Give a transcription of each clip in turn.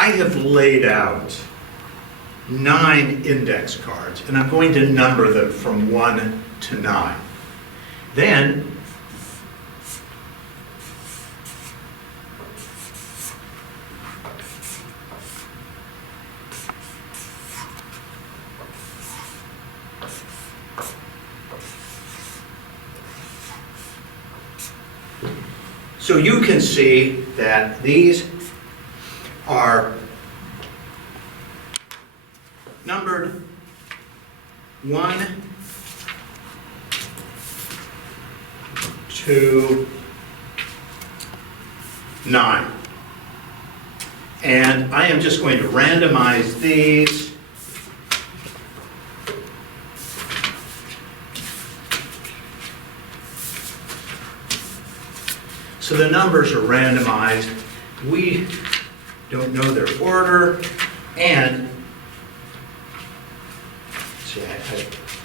I have laid out 9 index cards, and I'm going to number them from 1 to 9. Then, so you can see that these are numbered 1 to 9. And I am just going to randomize these. So the numbers are randomized. We don't know their order, and see, I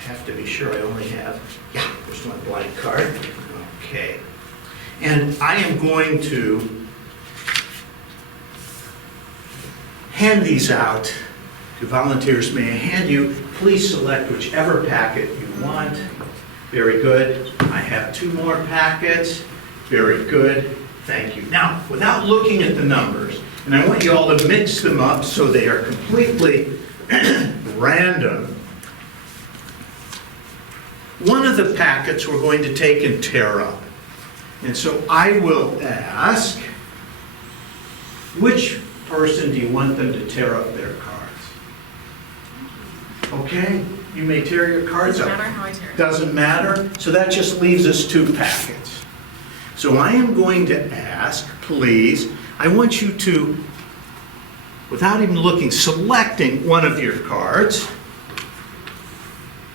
have to be sure I only have, yeah, there's one blank card. Okay. And I am going to hand these out to volunteers. May I hand you? Please select whichever packet you want. Very good. I have 2 more packets. Very good. Thank you. Now, without looking at the numbers, and I want you all to mix them up so they are completely random. One of the packets we're going to take and tear up. And so I will ask, which person do you want them to tear up their cards? Okay, you may tear your cards up. Doesn't matter how I tear it. Doesn't matter. So that just leaves us 2 packets. So I am going to ask, please, I want you to, without even looking, selecting one of your cards.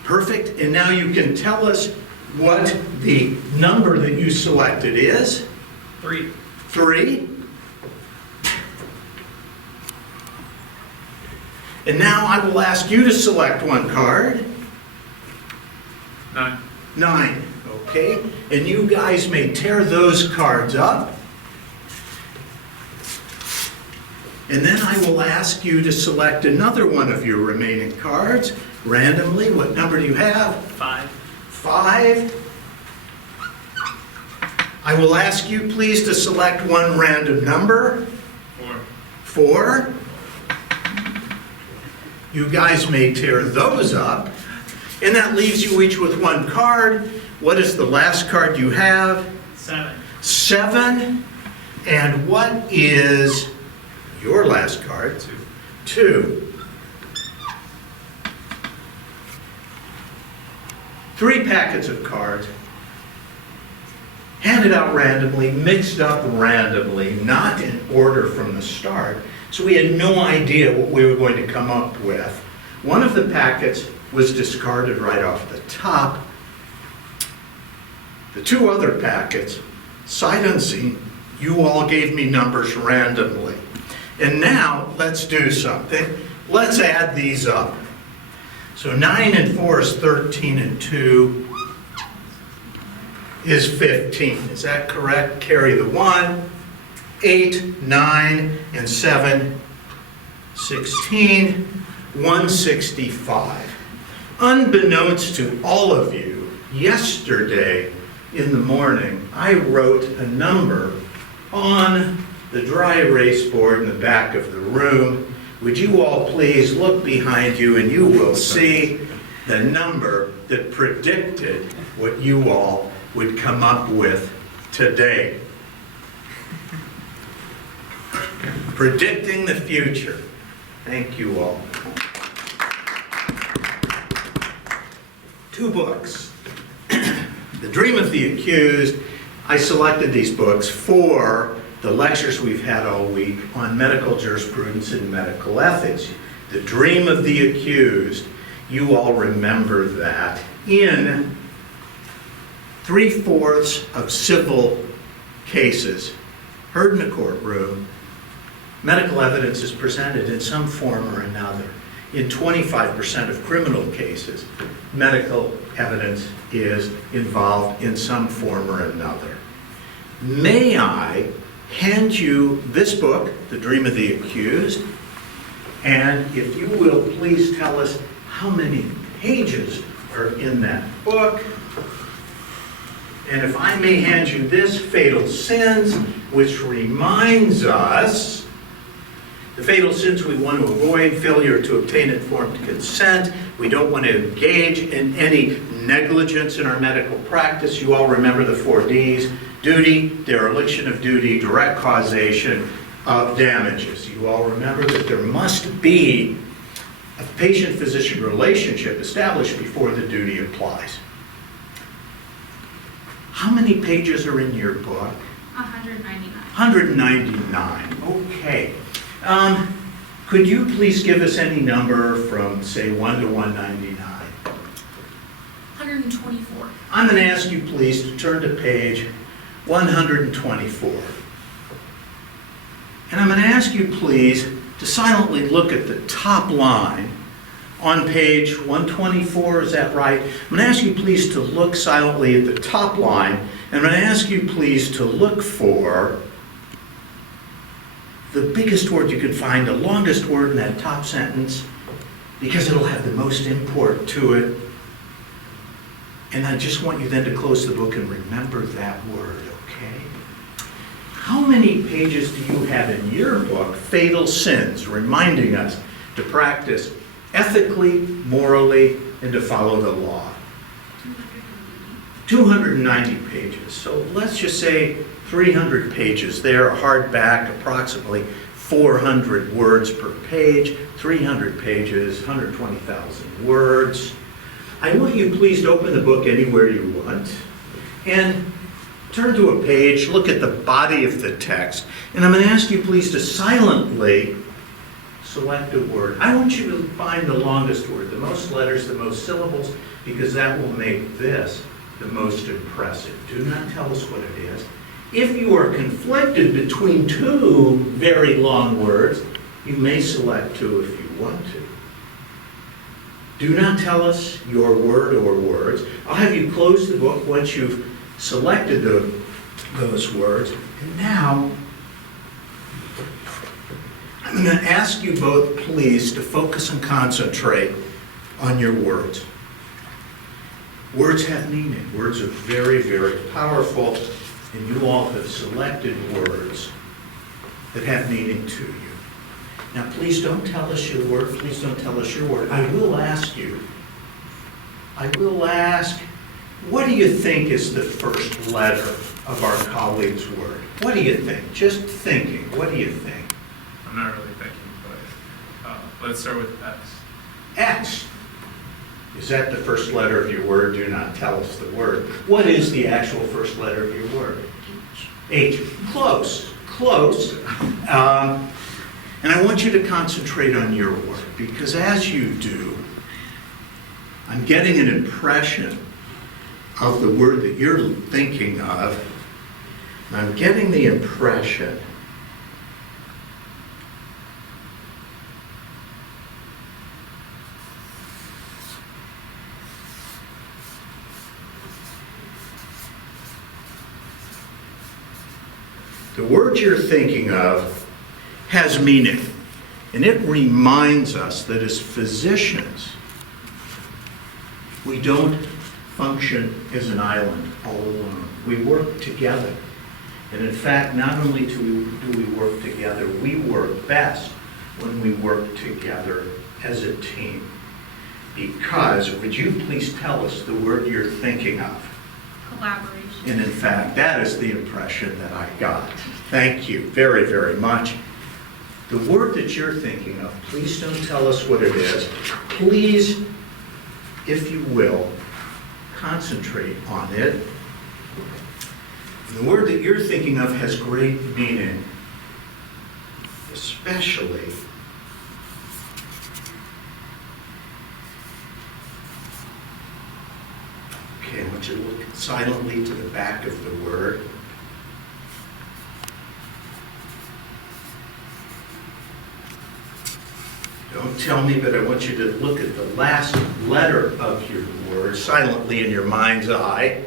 Perfect. And now you can tell us what the number that you selected is. 3. 3. And now I will ask you to select one card. 9. 9. Okay. And you guys may tear those cards up. And then I will ask you to select another one of your remaining cards randomly. What number do you have? 5. 5. I will ask you please to select one random number. 4. 4. You guys may tear those up. And that leaves you each with one card. What is the last card you have? 7. 7. And what is your last card? 2. 2. 3 packets of cards, handed out randomly, mixed up randomly, not in order from the start. So we had no idea what we were going to come up with. One of the packets was discarded right off the top. The 2 other packets, sight unseen, you all gave me numbers randomly. And now, let's do something. Let's add these up. So 9 and 4 is 13, and 2 is 15. Is that correct? Carry the 1. 8, 9, and 7, 16, 165. Unbeknownst to all of you, yesterday in the morning, I wrote a number on the dry erase board in the back of the room. Would you all please look behind you, and you will see the number that predicted what you all would come up with today. Predicting the future. Thank you all. 2 books. The Dream of the Accused. I selected these books for the lectures we've had all week on medical jurisprudence and medical ethics. The Dream of the Accused, you all remember that. In 3/4 of civil cases heard in a courtroom, medical evidence is presented in some form or another. In 25% of criminal cases, medical evidence is involved in some form or another. May I hand you this book, The Dream of the Accused, and if you will please tell us how many pages are in that book. And if I may hand you this, Fatal Sins, which reminds us the fatal sins we want to avoid: failure to obtain informed consent. We don't want to engage in any negligence in our medical practice. You all remember the 4 Ds: duty, dereliction of duty, direct causation of damages. You all remember that there must be a patient-physician relationship established before the duty applies. How many pages are in your book? 199. 199. Okay. Could you please give us any number from, say, 1 to 199? 124. I'm going to ask you, please, to turn to page 124. And I'm going to ask you, please, to silently look at the top line on page 124, is that right? I'm going to ask you, please, to look silently at the top line, and I'm going to ask you, please, to look for the biggest word you can find, the longest word in that top sentence, because it'll have the most import to it. And I just want you then to close the book and remember that word, okay? How many pages do you have in your book, Fatal Sins, reminding us to practice ethically, morally, and to follow the law? 290 pages. So let's just say 300 pages there, hardback, approximately 400 words per page, 300 pages, 120,000 words. I want you please to open the book anywhere you want and turn to a page, look at the body of the text, and I'm going to ask you please to silently select a word. I want you to find the longest word, the most letters, the most syllables, because that will make this the most impressive. Do not tell us what it is. If you are conflicted between 2 very long words, you may select 2 if you want to. Do not tell us your word or words. I'll have you close the book once you've selected those words. And now, I'm going to ask you both, please, to focus and concentrate on your words. Words have meaning. Words are very, very powerful, and you all have selected words that have meaning to you. Now, please don't tell us your word. Please don't tell us your word. I will ask, what do you think is the first letter of our colleague's word? What do you think? Just thinking. What do you think? I'm not really thinking, but let's start with X. X. Is that the first letter of your word? Do not tell us the word. What is the actual first letter of your word? H. Close. Close. And I want you to concentrate on your word, because as you do, I'm getting an impression of the word that you're thinking of. And I'm getting the impression the word you're thinking of has meaning, and it reminds us that as physicians, we don't function as an island all alone. We work together. And in fact, not only do we work together, we work best when we work together as a team. Because, would you please tell us the word you're thinking of? Collaboration. And in fact, that is the impression that I got. Thank you very, very much. The word that you're thinking of, please don't tell us what it is. Please, if you will, concentrate on it. And the word that you're thinking of has great meaning, especially okay, I want you to look silently to the back of the word. Don't tell me, but I want you to look at the last letter of your word silently in your mind's eye.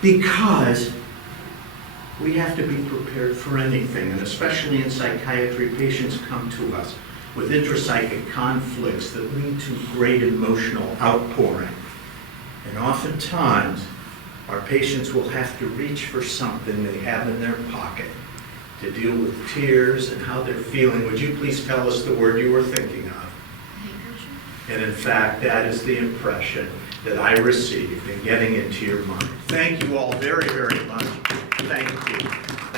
Because We have to be prepared for anything, and especially in psychiatry, patients come to us with intrapsychic conflicts that lead to great emotional outpouring. And oftentimes, our patients will have to reach for something they have in their pocket to deal with tears and how they're feeling. Would you please tell us the word you were thinking of? And in fact, that is the impression that I received in getting into your mind. Thank you all very, very much. Thank you.